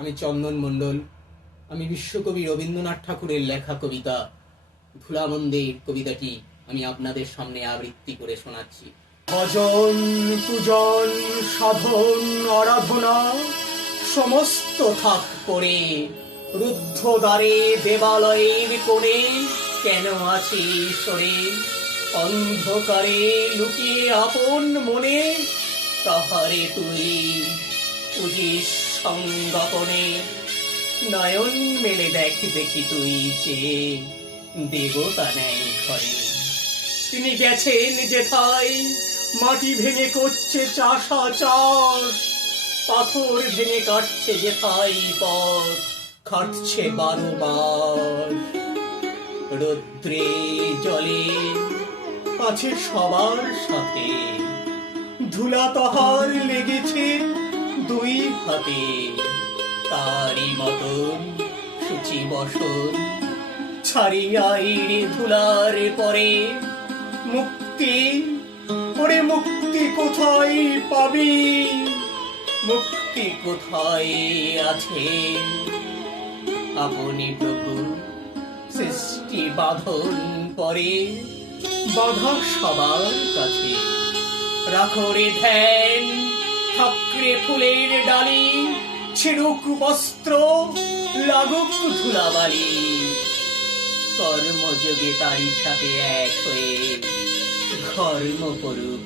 আমি চন্দন মণ্ডল। আমি বিশ্বকবি রবীন্দ্রনাথ ঠাকুরের লেখা কবিতা ধুলামন্দির কবিতাটি আমি আপনাদের সামনে আবৃত্তি করে শোনাচ্ছি। ভজন পূজন সাধন আরাধনা সমস্ত থাক পড়ে, রুদ্ধ দ্বারে দেবালয়ের কোণে কেন আছে সরে, অন্ধকারে লুকিয়ে আপন মনে তাহারে তুই পুজিস সংগপনে। নয়ন মেলে দেখ দেখি তুই চেয়ে দেবতা নেই ঘরে। তিনি গেছেন যেথায় মাটি ভেঙে করছে চাষা চাষ, পাথর ভেঙে কাটছে যেথায় পথ খাটছে 12 মাস। রৌদ্রে জলে আছে সবার সাথে, ধুলা তাহার লেগেছে 2 হাতে। তারই মতন সূচি বসন ছাড়িয়াই রে ধুলার পরে, মুক্তি ওরে মুক্তি কোথায় পাবি, মুক্তি কোথায় আছে। আপনি প্রভু সৃষ্টি বাঁধন পরে, বাঁধা সবার কাছে। রাখো রে ধ্যান ঠাকরে ফুলের ডালি, ছিড়ুক বস্ত্র লাগুক ধুলাবালি। কর্মযোগে তারি সাথে এক হয়ে ধর্ম করুক